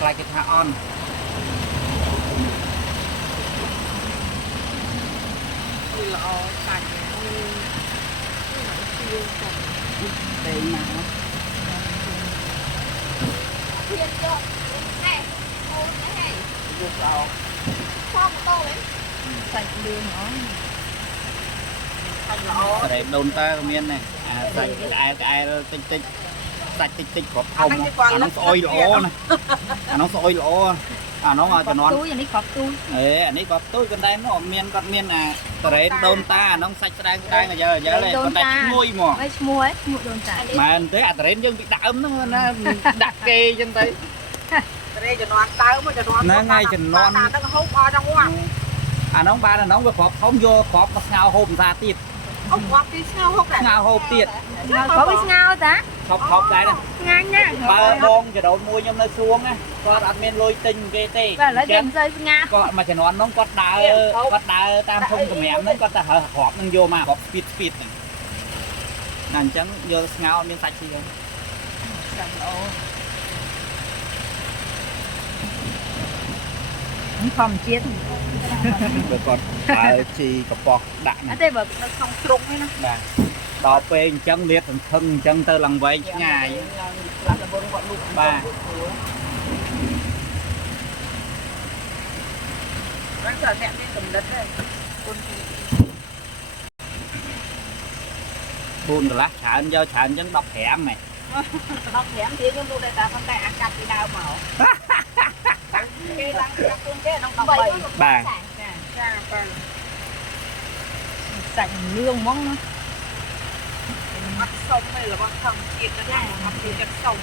ខ្លាចគេថាអន់ល្អសាច់ពេលណាធៀនយកហេអូនហេយកអោ xong tô đấy sạch đường nó sạch rõ ត្រេបដូនតើក៏មានដែរអាសាច់ក្អែលតិចតិចសាច់តិចតិចគ្រាប់ធំអានោះស្អុយល្អណាអានោះស្អុយល្អអានោះជំនាន់túi này cọp túi អានេះគាត់ទូចគាត់ដែរនោះមានគាត់មានអាត្រេបដូនតាអានោះសាច់ស្ដែងស្ដែងយើយើគាត់តែឈ្ងុយហ្មង ấy mua đồn tại មែនទេអាត្រេនយើងពីដើមហ្នឹងណាដាក់គេអញ្ចឹងទៅ đây cho nó tao mới cho nó nó ngay cho nó hút vào trong quá អានោះបានអានោះវាគ្រាប់ធំយកគ្រាប់មកស្ងោហូបសាទៀត hút qua cái sao hút này ស្ងោហូបទៀត có cái ngao ta ខប់ខប់ដែរ ngang nha បើបងចដូនមួយខ្ញុំនៅសួងណាគាត់អត់មានលុយទិញគេទេ và lấy tiền rơi ngao គាត់មកជំនាន់នោះគាត់ដើរតាមធំកម្រាមហ្នឹងគាត់ទៅហើគ្រាប់នឹងយកមកគ្រាប់ស្ពីតហ្នឹងណាអញ្ចឹងយកស្ងោមានសាច់ទៀត phòng chiến បើគាត់បើជីកប៉ោះដាក់ណា ở đây bật nó không trúng ấy nó បាទដល់ពេលអញ្ចឹងលាតសន្ធឹងអញ្ចឹងទៅឡើងវែងឆ្ងាយបាទ nó trở mẹ đi cầm đất đây 4 កន្លះច្រើនយកច្រើនអញ្ចឹង15ហ៎ nó thèm thì nhưng đây ta không tay ăn cắt đi đau màu cái lăng cắt luôn cái nó đong bầy បាទ sạch lương món nó mắt sông này là con thằng kia cái này mắt kia chất sông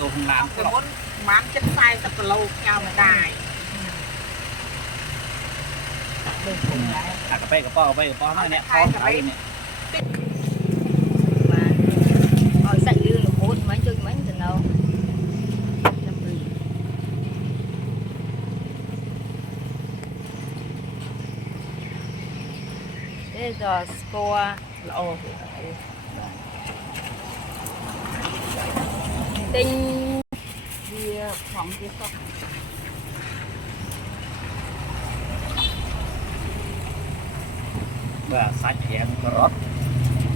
ទូក្នុងឡាន cái món mán chất sai tập lâu cao mà đài អាកាប៉េកប៉ោហ្នឹងអ្នកថតហើយនេះ rồi sạch lương là bốn mấy chơi mấy lần đâu thế giờ score là ồ tinh đi phòng kia không បាទសាច់រៀងការ៉ុត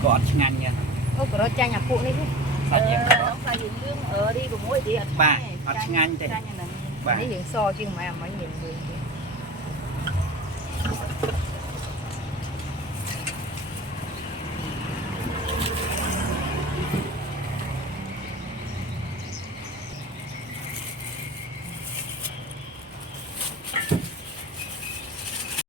ក៏អត់ឆ្ងាញ់ដែរ ô cái đó chanh nhà phụ này chứ សាច់រៀងការ៉ុត phải dùng lương ở đi của mỗi đi បាទអត់ឆ្ងាញ់ទេ chanh nhà này đấy hiện so chứ mà mấy nghìn người